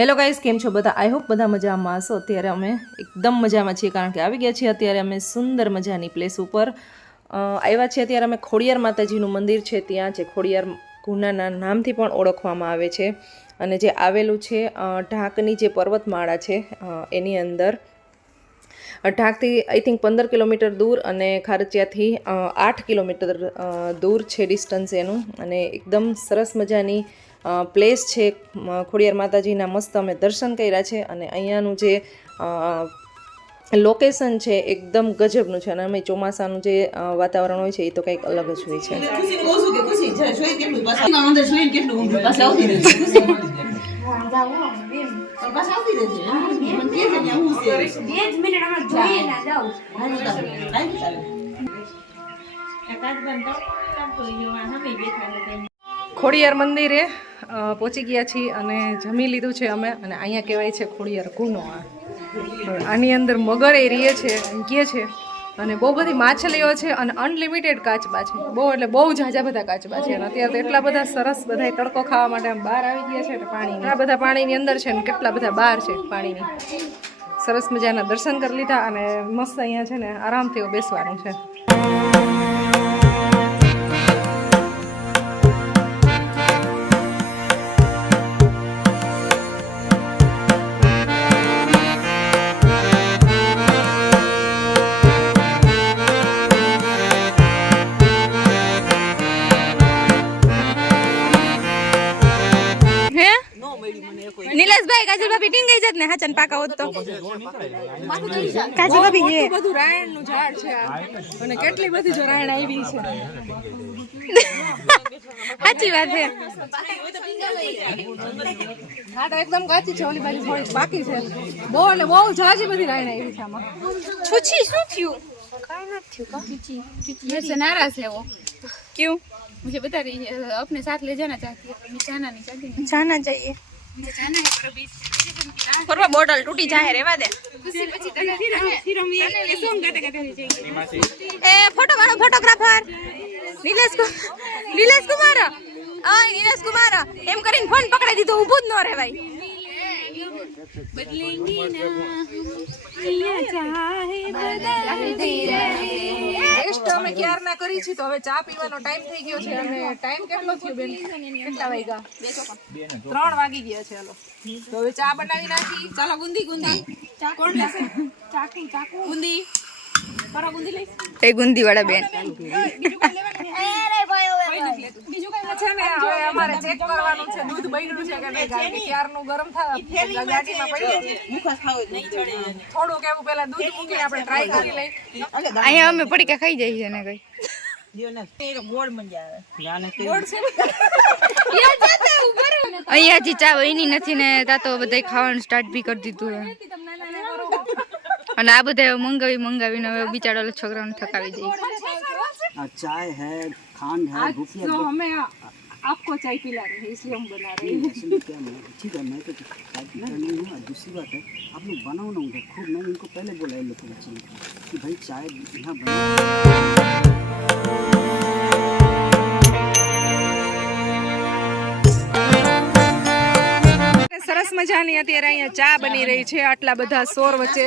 Hello guys, કેમ છો બધા? આઈ હોપ બધા મજામાં હશો। અત્યારે અમે એકદમ મજામાં છીએ, કારણ કે આવી ગયા છીએ અત્યારે અમે સુંદર મજાની પ્લેસ ઉપર આવ્યા છીએ। અત્યારે અમે ખોડિયાર માતાજીનું મંદિર છે ત્યાં, જે ખોડિયાર ગુનાના નામથી પણ ઓળખવામાં આવે છે, અને જે આવેલું છે ઢાકની જે પર્વતમાળા છે એની અંદર। ઢાકથી આઈ થિંક 15 કિલોમીટર દૂર અને ખારચિયાથી 8 કિલોમીટર દૂર છે ડિસ્ટન્સ એનું, અને એકદમ સરસ મજાની પ્લેસ છે ખોડિયાર માતાજીના। મસ્ત અમે દર્શન કર્યા છે, અને અહીંયાનું જે લોકેશન છે એકદમ ગજબનું છે, અને અમે ચોમાસાનું જે વાતાવરણ હોય છે એ તો કંઈક અલગ જ હોય છે। ખોડિયાર મંદિરે પહોંચી ગયા છીએ અને જમી લીધું છે અમે, અને અહીંયા કહેવાય છે ખોડિયાર ગુનો। આની અંદર મગર એરીએ છે એમ કહે છે, અને બહુ બધી માછલીઓ છે, અને અનલિમિટેડ કાચબા છે, બહુ એટલે બહુ ઝાઝા બધા કાચબા છે। અને અત્યારે તો એટલા બધા સરસ બધા તડકો ખાવા માટે આમ બહાર આવી ગયા છે ને પાણીની, આ બધા પાણીની અંદર છે ને કેટલા બધા બહાર છે પાણીની। સરસ મજાના દર્શન કરી લીધા, અને મસ્ત અહીંયા છે ને આરામથી બેસવાનું છે। નીલેશભાઈ, કાજલ ભાભી ટીંગાઈ જત ને હાચન પાકા હોત તો કાજલ ભાભી એ બધું રાયણ નું ઝાડ છે અને કેટલી બધી જો રાયણ આવી છે। સાચી વાત છે, હા તો એકદમ કાચી છે, ઓલી બાજુ થોડી બાકી છે, બહુ એટલે બહુ ઝાઝી બધી રાયણ આવી છે આમાં। છુછી શું થયું? કાઈ નથી થયું, કા મેં નારાज है वो। क्यों? मुझे बता रही है अपने साथ ले जाना चाहती है, मैं जाना नहीं चाहती। जाना चाहिए, मुझे जाना है पर अभी परवा बोतल टूटी जाए, रेवा दे। फिर हम ये सॉन्ग गाते गाते जाएंगे। ए फोटो मारो, फोटोग्राफर नीलेश कुमार नीलेश कुमार एम કરીને ફોન પકડાઈ દીધો, ઊભું જ ન રહેવાય। બદલેંગી ના અહીંયા ચાહે બદલતી રહે। ટેસ્ટ અમે ક્યાર ના કરી છે, તો હવે ચા પીવાનો ટાઈમ થઈ ગયો છે। અને ટાઈમ કેટલો થયો બેન? કેટલા વાગ્યા? 3 વાગી ગયા છે। હાલો તો હવે ચા બનાવી નાખી। ચાલો ગુંદી ચા કોણ લેશે? ચાકુ ગુંદી પરો ગુંદી લઈ એ ગુંદી વાળા બેન બીજું કઈ છે ને? હવે અમારે ચેક કરવાનું છે દૂધ બન્યું છે કે નહીં, કારણ કે ક્યારનું ગરમ થાય ગાડીમાં પડ્યું થોડુંક એવું પેલા દૂધ મૂકીને આપણે ટ્રાય કરી લઈ। અહીંયા અમે પડીકા ખાઈ જઈએ છે ને કઈ અહીંયા હજી ચા વહીની નથી ને, તા તો બધા ખાવાનું સ્ટાર્ટ બી કરી દીધું છે, અને આ બધા મંગાવીને હવે બિચારા છોકરાઓને થકાવી જાય। चाय है, खांड है, तो हमें आपको चाय पिला रहे हैं, इसलिए हम बना रहे हैं। ठीक है, मैं तो चाय पीता नहीं हूँ। दूसरी बात है, आप लोग बनाओ ना उधर खूब। मैंने इनको पहले बोला है लोग बच्चे कि भाई चाय यहाँ बनाओ। સરસ મજાની અત્યારે અહીંયા ચા બની રહી છે, આટલા બધા શોર વચ્ચે।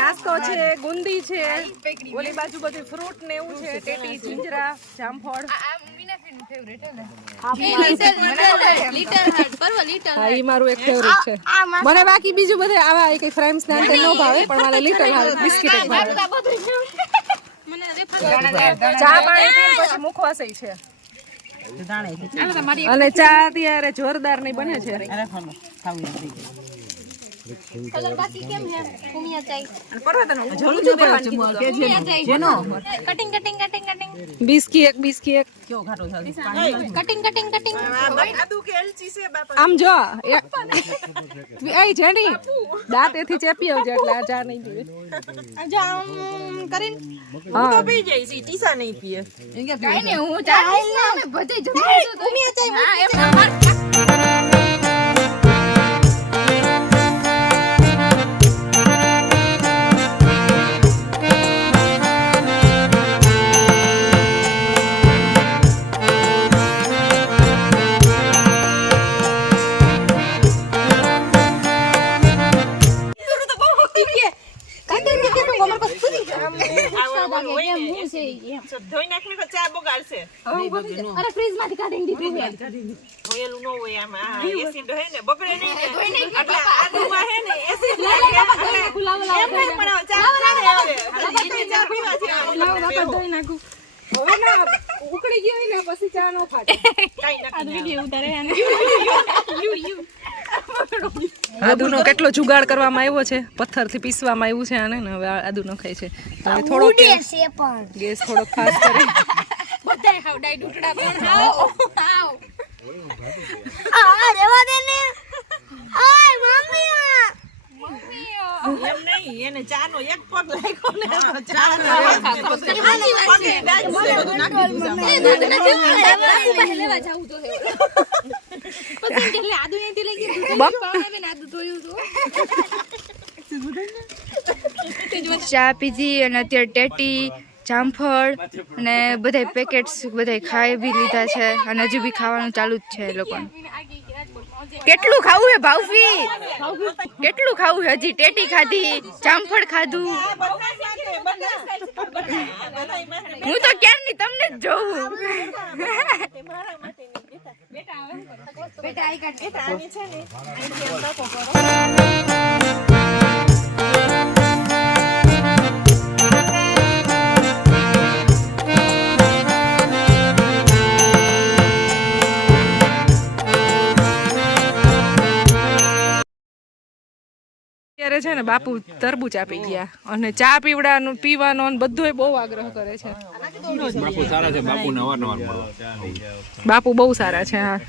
નાસ્તો છે, ગુંદી છે, ઓલી બાજુ બધું ફ્રૂટ ને એવું છે, ટેટી, જીંજરા, જામફળ। હા, ઈ મારું એક ફેવરેટ છે। મને બાકી બીજું બધે આવા કઈ ફ્રેમ્સ ના અંતે ન ભાવે, પણ મને લિટલ હાર્ટ બિસ્કિટ જ ભાવે। ચા પાણી પીને પછી મુખવાસઈ છે, અને ચા અત્યારે જોરદાર નહીં બને છે। कलर बाकी केम है कुमिया चाहिए પરવતનો જોલું જો દેવાનું કે જેનો कटिंग कटिंग कटिंग कटिंग બિસ્કી એક क्यों घाटो था कटिंग कटिंग कटिंग આદુ કે એલચી છે બાપા આમ જો એ જેની દાંતેથી ચેપી આવજે એટલે આ ચા નહીં પીવે। जाम करीन હા તો પી જાય છે, ટીસા નહીં પીએ। काई नहीं हूं चाय में बजे जमा कुमिया चाहिए हां एम અરે ફ્રીજ માંથી કાઢીને દીધું છે. ધોયેલું ન હોય આમાં. આ એસિડ હે ને બગડે નહીં ને. એટલે આદુમાં હે ને એસિડ નાખે. એમ નહીં પણ આ ચા પીને આવે. ખાલી ચા પીવા છે. લાવો બાપા ધોઈ નાખું. હવે ના ઉકળી ગઈ હોય ને પછી ચા નો ફાટે. કાઈ નાખી. વિડિયો ઉતારે આને. આદુનો કેટલો જુગાડ કરવામાં આવ્યો છે, પથ્થરથી પીસવામાં આવ્યું છે આને ને હવે આદુ નખાય છે. હવે થોડોક ગેસ થોડોક ફાસ્ટ કરે. બધાય હાવ ડાઈ ડૂટડા પણ હાવ હાવ એમ નહીં એને ચા નો એક પગ લાગ્યો ને તો ચા લેવા જાવું તો પછી કે આદુ અહીંથી લઈ ગઈ પાવને આદુ ધોયું તો ચા પીધી અને અત્યારે ટેટી જામફળ અને બધાય પેકેટ્સ બધાય ખાઈ બી લીધા છે અને હજી બી ખાવાનું ચાલુ જ છે એ લોકોને. કેટલું ખાવું હે ભાવફી? કેટલું ખાવું હે? હજી ટેટી ખાધી, જામફળ ખાધું. હું તો ક્યારની તમને જ જોઉં. બેટા આઈ કાર્ડ બેટા આની છે ને અહીંથી એમ તકો કરો. અત્યારે છે ને બાપુ તરબૂચ આપી ગયા અને ચા પીવડાનો પીવાનો ને બધોય બહુ આગ્રહ કરે છે. બાપુ સારા છે, બાપુ નવાર બાપુ બહુ સારા છે. હા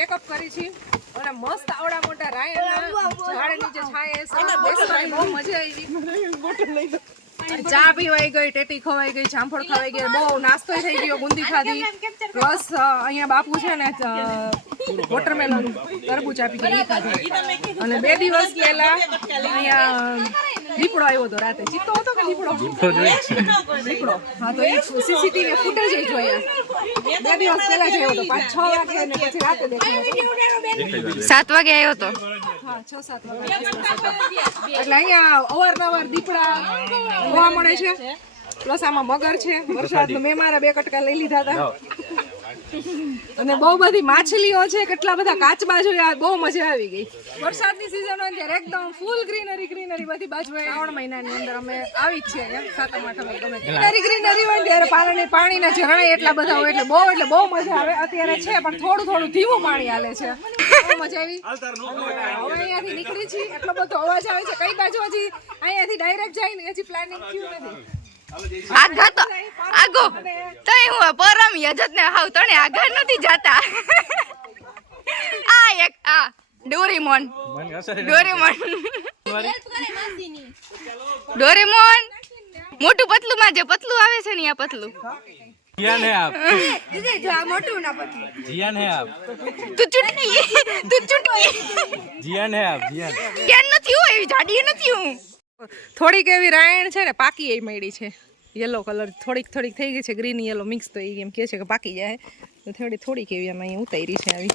પેકઅપ કરી છે અને મસ્ત આવડા મોટા રાયણના ઝાડ નીચે છાયે બેસવાની બહુ મજા આવી. ચા પીવાઈ ગઈ, ટેટી ખવાઈ ગઈ, જામફળ ખવાઈ ગઈ, બહુ નાસ્તો થઈ ગયો, બુંદી ખાધી, પ્લસ અહીંયા બાપુ છે ને વોટરમેલન તરબૂચ આપી ગઈ એ ખાધી. અને 2 દિવસ પહેલા અહીંયા દીપડો આવ્યો હતો રાતે. ચિત્તો હતો કે દીપડો? દીપડો. હા તો એ સીસીટીવી ફૂટેજ જોયા. 2 દિવસ પહેલા જ આવ્યો હતો, 5-6 વાગે અને પછી રાતે દેખાયો. 7 વાગે આવ્યો હતો. હા 6-7 વાગે. એટલે અહીંયા અવારનવાર દીપડા જોવા મળે છે. પ્લસ આમાં મગર છે. વરસાદનું મેં મારા 2 કટકા લઈ લીધા હતા. અને બહુ બધી માછલીઓ છે, કેટલા બધા કાચબા જોયા, બહુ મજા આવી ગઈ. વરસાદની સિઝન હોય ત્યારે એકદમ ફૂલ ગ્રીનરી બધી બાજુ. 3 મહિનાની અંદર અમે આવી જ છે એમ 7 8 ગમે ગ્રીનરી હોય ત્યારે પાણીના ઝરણા એટલા બધા હોય એટલે બહુ મજા આવે. અત્યારે છે પણ થોડું ધીમું પાણી હાલે છે. બહુ મજા આવી. હવે અહીંયાથી નીકળી છીએ, એટલો બધો અવાજ આવે છે. કઈ બાજુ હજી અહીંયાથી ડાયરેક્ટ જઈને હજી પ્લાનિંગ થયું નથી. આગા તો આગો તઈ હું પરમ યજત ને હાવ તણે આગા નથી જાતા. આ એક આ ડોરેમોન મોટું પતલું માં જે પતલું આવે છે ને આ પતલું जियान है आप, જો આ મોટું ના પતલું जियान है आप, તું ચૂંટકી जियान है आप, जियान કેન નથી હું એવી જાડી નથી હું. થોડીક એવી રાયણ છે ને પાકી એ મળી છે. યલો કલર થોડીક થઈ ગઈ છે, ગ્રીન યલો મિક્સ. તો એ એમ કહે છે કે પાકી જાય તો થોડીક એવી આમાં અહીંયા ઉતારી છે. આવી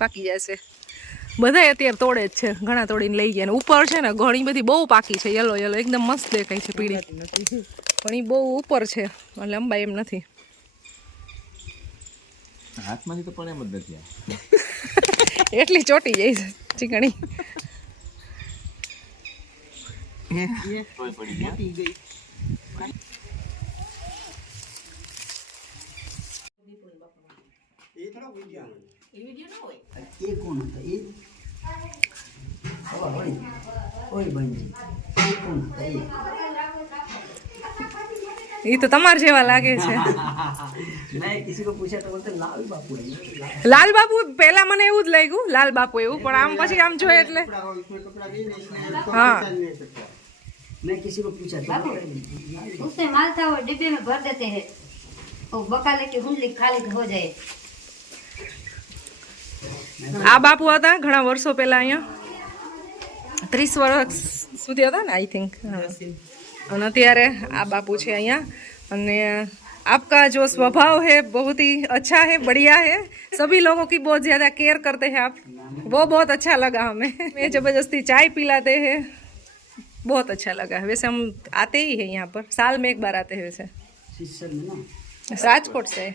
પાકી જશે. બધા અત્યારે તોડે જ છે, ઘણા તોડીને લઈ ગયા. ઉપર છે ને ઘણી બધી બહુ પાકી છે, યલો એકદમ મસ્ત દેખાય છે પીળી, પણ એ બહુ ઉપર છે એટલે અંબાઈ એમ નથી. હાથમાંથી તો પણ એમ જ નથી. એટલી ચોટી જાય છે ચીકણી. ये तो तमार जेवा लागे छे. नहीं किसी को पूछा तो बोलते लाल बापू है. लाल बापू पहला મને એવું જ લાગ્યું લાલ બાપુ એવું, પણ આમ પછી આમ જોય એટલે हाँ मैं किसी को पूछा तो उससे माल था वो डिब्बे में भर देते हैं और बका लेके हुंडली खाली हो जाए। આ બાપુ હતા ઘણા વર્ષો પહેલા અહીંયા 30 વર્ષ સુધી હતા ને आई थिंक। અને અત્યારે આ બાપુ છે અહીંયા। અને आपका जो स्वभाव है बहुत ही अच्छा है, बढ़िया है, सभी लोगों की बहुत ज़्यादा केयर करते हैं आप, वो बहुत अच्छा लगा हमें। मैं जबरदस्ती चाय पिलाते हैं, बहुत अच्छा लगा। वैसे हम आते ही हैं यहाँ पर, साल में एक बार आते हैं वैसे। राजकोट से।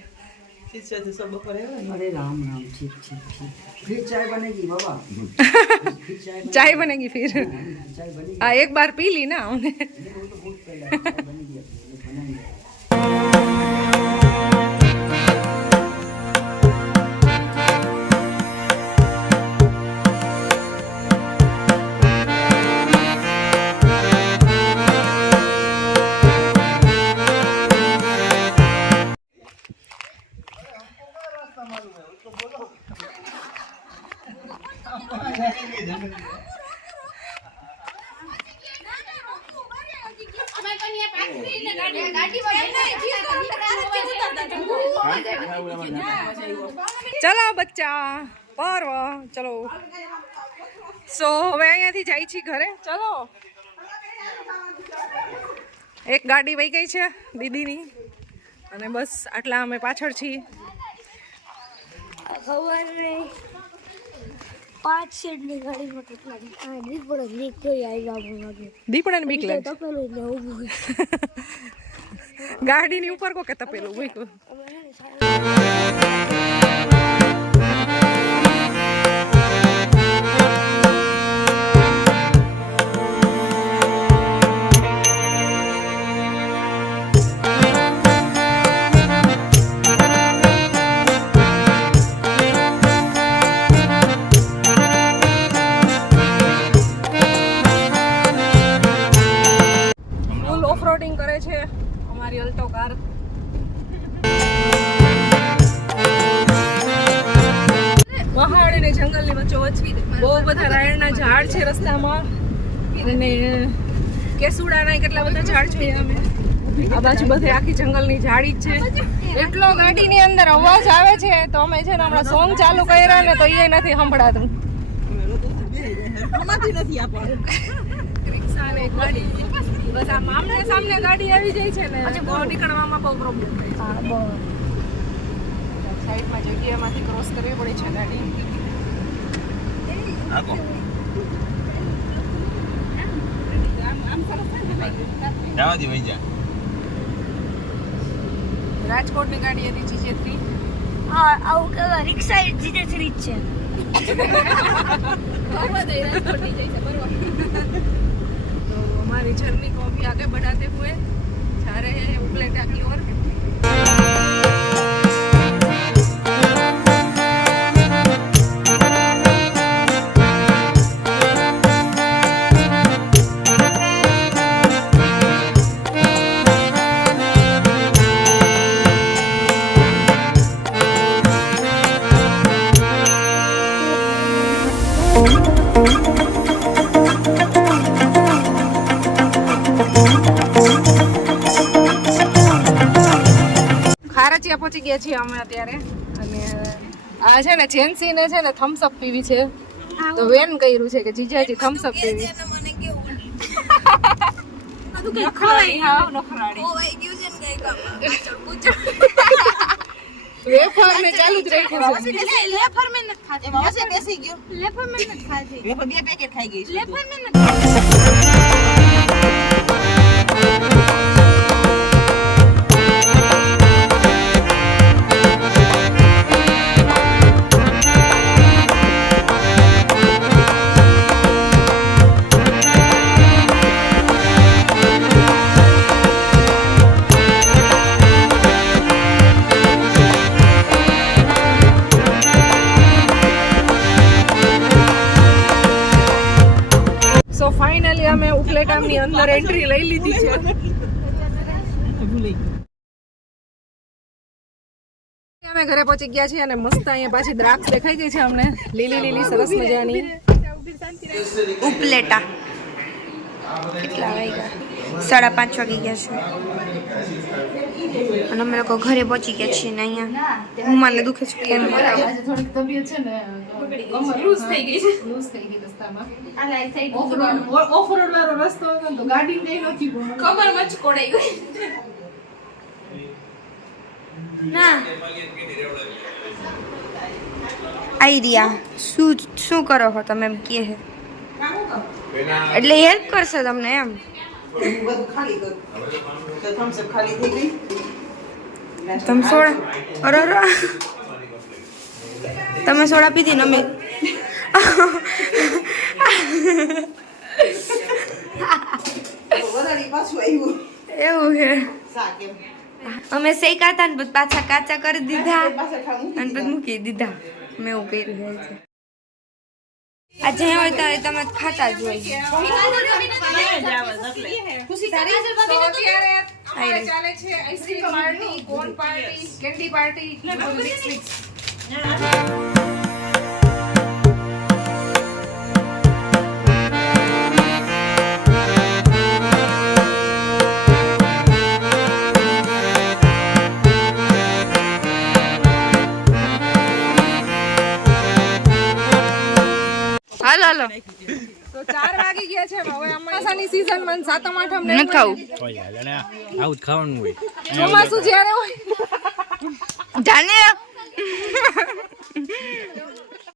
अरे राम राम, ठीक ठीक ठीक। फिर चाय बनेगी बाबा। फिर चाय बनेगी फिर। चाय बनेगी। हाँ एक बार पी ली ना हमने। वो तो बहुत पहले चाय बनेगी, बनाएंगे। ચલો બચ્ચા પરવ ચલો। સો હવે અહીંયાથી જાય છે ઘરે। ચલો એક ગાડી વહી ગઈ છે દીદીની અને બસ આટલા અમે પાછળ છીએ। સવારે 5 સીટની ગાડીમાં કેટલા દીપડો નીકળી આવ્યા લાગે દીપડાને બીક લાગે તપેલું ને ઊભું ગાડીની ઉપર કો કે તપેલું મૂક્યું। ઓફરોડિંગ કરે છે અમારી અલ્ટો કાર। પહાડ અને જંગલની વચ્ચોવચ્ચ બહુ બધા રાયણના ઝાડ છે રસ્તામાં અને કેસુડાના કેટલા બધા ઝાડ છે અમે। આ બાજુ બધે આખી જંગલની ઝાડી જ છે। એટલો ગાડીની અંદર અવાજ આવે છે તો અમે છે ને હમણાં સોંગ ચાલુ કર્યા ને તો એ નથી સંભળાતું। રિક્ષા ને ગાડી બસ આમ આમને સામને ગાડી આવી જાય છે ને તો નીકળવામાં બહુ પ્રોબ્લેમ થાય છે। સાઈડમાં જગ્યામાંથી ક્રોસ કરવી પડે છે ગાડી। જવા દે ભાઈ જા। રાજકોટની ગાડી હતી જીજે3। હા આવું કેવા રિક્ષા જીજે3 જ છે तो हमारी जर्नी को अभी आगे बढ़ाते हुए जा रहे हैं उपलेटा की ओर। ખારચિયા પહોંચી ગયા છીએ અમે અત્યારે અને આ છે ને જેન્સી ને છે ને થમ્સ અપ પીવી છે તો વેન કર્યું છે કે જીજાજી થમ્સ અપ પીવી। વેફર ને ચાલુ જ રાખ્યું છે। લેફર મેં નથી ખાતી, એમાં હશે બેસી ગયો। લેફર મેં નથી ખાધી લેફર 2 પેકેટ ખાઈ ગઈ છે। લેફર મેં નથી ફાઇનલી અમે ઉપલેટાની અંદર એન્ટ્રી લઈ લીધી છે। અમે ઘરે પહોંચી ગયા છીએ અને મસ્ત અહીંયા પાછી દ્રાક્ષ દેખાઈ ગઈ છે અમને લીલી લીલી સરસ મજાની। ઉપલેટા કેટલા વાગ્યા 5:30 વાગી ગયા છે અને અમે લોકો ઘરે પહોંચી ગયા છીએ ને અહીંયા મને દુખે છે કેમ થોડીક તબિયત છે ને લૂઝ થઈ ગઈ છે રસ્તામાં ઓફ રોડ વાળો રસ્તો હતો ને તો ગાડી નહીં નહોતી કમર મચકોડાઈ ગઈ ના આઈડિયા શું કરો છો તમે એમ કહે છે એટલે હેલ્પ કરશે તમને એમ બધું ખાલી કર તો થમ્સ અપ ખાલી થઈ ગઈ તમે સોડા અરે તમે સોડા પીધી ને અમે વધારે પાછું આવ્યું એવું છે શાક એમ અમે શેકાતા ને પછી પાછા કાચા કરી દીધા પાછા ખાવું અને પછી મૂકી દીધા મેં એવું કર્યું હોય છે આ જ્યાં હોય ત્યારે તમે ખાતા જ હોય અત્યારે ચાલે છે આઈસ્ક્રીમ પાર્ટી કોન પાર્ટી કેન્ડી પાર્ટી મિક્સ હાલો તો 4 વાગી ગયા છે હવે અમાસાની સીઝન માં સાતમ આઠમ ને ન ખાવું આવું જ ખાવાનું હોય ચોમાસું જ્યારે હોય જાને